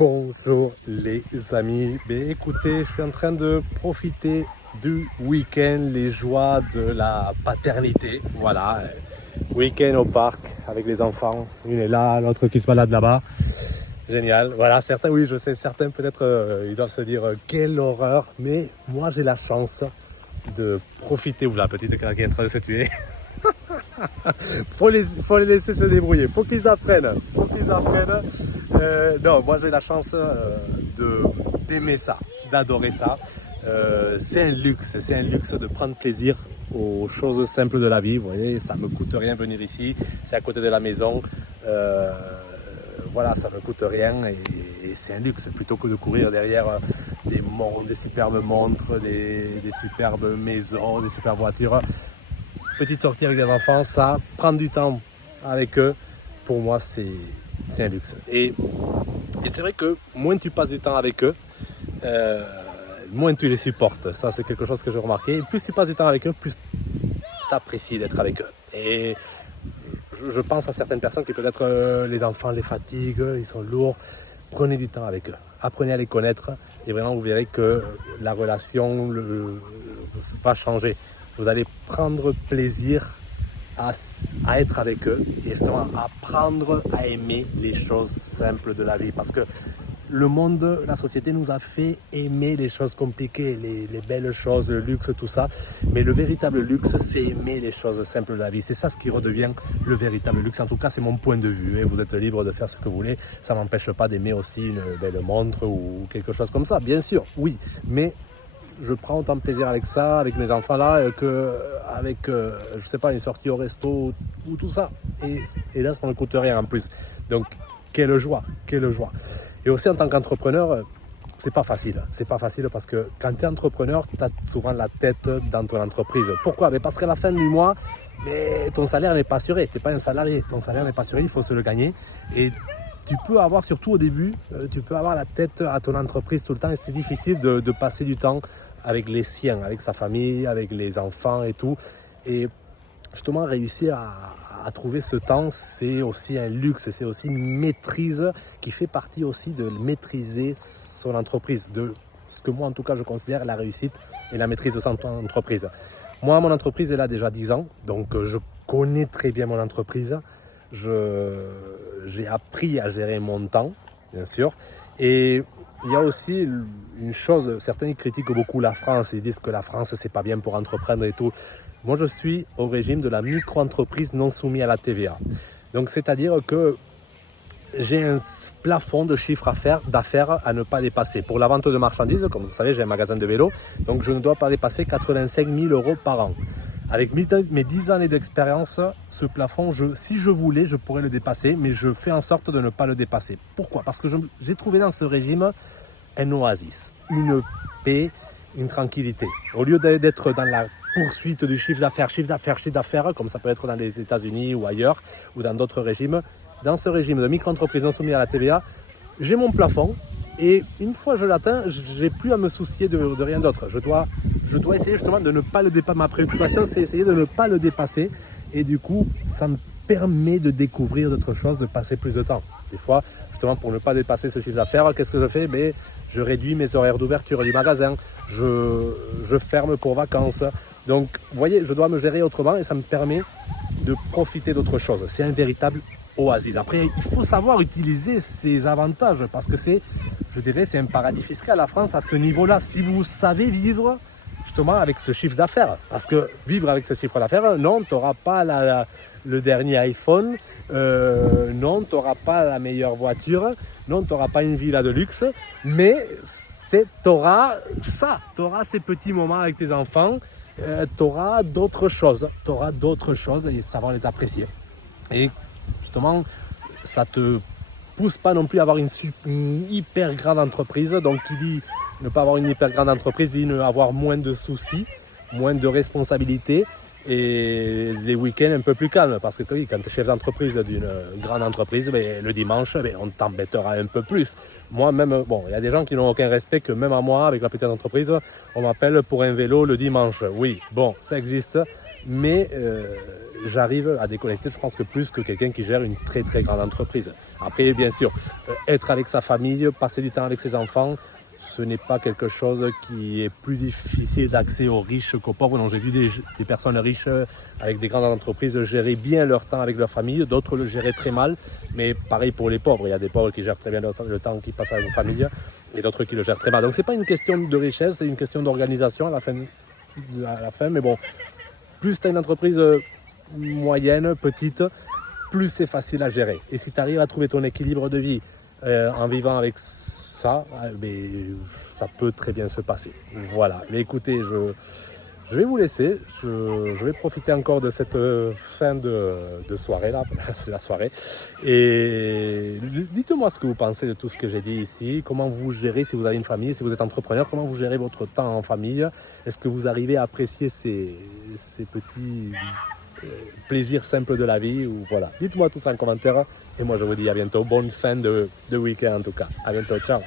Bonjour les amis, écoutez, je suis en train de profiter du week-end, les joies de la paternité, voilà, week-end au parc avec les enfants, une est là, l'autre qui se balade là-bas, génial, voilà, certains, oui je sais, certains peut-être ils doivent se dire quelle horreur, mais moi j'ai la chance de profiter, ou la petite qui est en train de se tuer. Faut les laisser se débrouiller, faut qu'ils apprennent, non, moi j'ai la chance d'aimer ça, d'adorer ça. C'est un luxe de prendre plaisir aux choses simples de la vie. Vous voyez, ça me coûte rien venir ici, c'est à côté de la maison. Voilà, ça me coûte rien et c'est un luxe plutôt que de courir derrière des superbes montres, des superbes maisons, des superbes voitures. Petite sortie avec les enfants, ça, prendre du temps avec eux, pour moi c'est un luxe. Et c'est vrai que moins tu passes du temps avec eux, moins tu les supportes. Ça c'est quelque chose que j'ai remarqué. Et plus tu passes du temps avec eux, plus tu apprécies d'être avec eux. Et je pense à certaines personnes qui peut-être les enfants les fatiguent, ils sont lourds. Prenez du temps avec eux, apprenez à les connaître et vraiment vous verrez que la relation va changer. Vous allez prendre plaisir à être avec eux et justement apprendre à aimer les choses simples de la vie. Parce que le monde, la société nous a fait aimer les choses compliquées, les belles choses, le luxe, tout ça. Mais le véritable luxe, c'est aimer les choses simples de la vie. C'est ça ce qui redevient le véritable luxe. En tout cas, c'est mon point de vue. Et vous êtes libre de faire ce que vous voulez. Ça ne m'empêche pas d'aimer aussi une belle montre ou quelque chose comme ça. Bien sûr, oui. Mais je prends autant de plaisir avec ça, avec mes enfants là, qu'avec, je sais pas, une sortie au resto ou tout ça. Et là, ça ne coûte rien en plus. Donc, quelle joie. Et aussi en tant qu'entrepreneur, c'est pas facile. C'est pas facile parce que quand tu es entrepreneur, tu as souvent la tête dans ton entreprise. Pourquoi? Parce qu'à la fin du mois, ton salaire n'est pas assuré. Tu n'es pas un salarié. Ton salaire n'est pas assuré, il faut se le gagner. Et tu peux avoir, surtout au début, tu peux avoir la tête à ton entreprise tout le temps et c'est difficile de passer du temps avec les siens, avec sa famille, avec les enfants et tout. Et justement, réussir à trouver ce temps, c'est aussi un luxe, c'est aussi une maîtrise qui fait partie aussi de maîtriser son entreprise, de ce que moi en tout cas je considère la réussite et la maîtrise de son entreprise. Moi, mon entreprise elle a déjà 10 ans, donc je connais très bien mon entreprise. J'ai appris à gérer mon temps, bien sûr. Et il y a aussi une chose, certains critiquent beaucoup la France, ils disent que la France c'est pas bien pour entreprendre et tout. Moi je suis au régime de la micro-entreprise non soumise à la TVA. Donc c'est-à-dire que j'ai un plafond de chiffre d'affaires à ne pas dépasser. Pour la vente de marchandises, comme vous savez j'ai un magasin de vélo, donc je ne dois pas dépasser 85 000 € par an. Avec mes 10 années d'expérience, ce plafond, si je voulais, je pourrais le dépasser, mais je fais en sorte de ne pas le dépasser. Pourquoi? Parce que j'ai trouvé dans ce régime un oasis, une paix, une tranquillité. Au lieu d'être dans la poursuite du chiffre d'affaires, comme ça peut être dans les États-Unis ou ailleurs, ou dans d'autres régimes, dans ce régime de micro-entreprise non soumise à la TVA, j'ai mon plafond. Et une fois que je l'atteins, je n'ai plus à me soucier de rien d'autre. Je dois essayer justement de ne pas le dépasser. Ma préoccupation, c'est essayer de ne pas le dépasser. Et du coup, ça me permet de découvrir d'autres choses, de passer plus de temps. Des fois, justement, pour ne pas dépasser ce chiffre d'affaires, qu'est-ce que je fais? Je réduis mes horaires d'ouverture du magasin. Je ferme pour vacances. Donc, vous voyez, je dois me gérer autrement et ça me permet de profiter d'autres choses. C'est un véritable oasis. Après, il faut savoir utiliser ces avantages parce que c'est un paradis fiscal, la France, à ce niveau-là. Si vous savez vivre justement avec ce chiffre d'affaires, parce que vivre avec ce chiffre d'affaires, non, tu n'auras pas le dernier iPhone, non, tu n'auras pas la meilleure voiture, non, tu n'auras pas une villa de luxe, mais tu auras ça, tu auras ces petits moments avec tes enfants, tu auras d'autres choses et savoir les apprécier. Et justement, ça te pousse pas non plus à avoir une hyper grande entreprise. Donc, qui dit ne pas avoir une hyper grande entreprise, dit avoir moins de soucis, moins de responsabilités et les week-ends un peu plus calmes. Parce que oui, quand tu es chef d'entreprise d'une grande entreprise, le dimanche, on t'embêtera un peu plus. Moi, même, bon, il y a des gens qui n'ont aucun respect que même à moi, avec la petite entreprise, on m'appelle pour un vélo le dimanche. Oui, bon, ça existe. mais j'arrive à déconnecter, je pense que plus que quelqu'un qui gère une très très grande entreprise. Après, bien sûr, être avec sa famille, passer du temps avec ses enfants, ce n'est pas quelque chose qui est plus difficile d'accès aux riches qu'aux pauvres. Non, j'ai vu des personnes riches avec des grandes entreprises gérer bien leur temps avec leur famille, d'autres le géraient très mal, mais pareil pour les pauvres. Il y a des pauvres qui gèrent très bien le temps qu'ils passent avec leur famille et d'autres qui le gèrent très mal. Donc ce n'est pas une question de richesse, c'est une question d'organisation à la fin. Mais bon, plus tu as une entreprise moyenne, petite, plus c'est facile à gérer. Et si tu arrives à trouver ton équilibre de vie en vivant avec ça, mais ça peut très bien se passer. Voilà. Mais écoutez, je vais vous laisser. Je vais profiter encore de cette fin de soirée là. C'est la soirée. Et dites-moi ce que vous pensez de tout ce que j'ai dit ici. Comment vous gérez si vous avez une famille, si vous êtes entrepreneur, comment vous gérez votre temps en famille. Est-ce que vous arrivez à apprécier ces petits plaisirs simples de la vie ou voilà. Dites-moi tout ça en commentaire et moi je vous dis à bientôt. Bonne fin de week-end en tout cas. À bientôt. Ciao.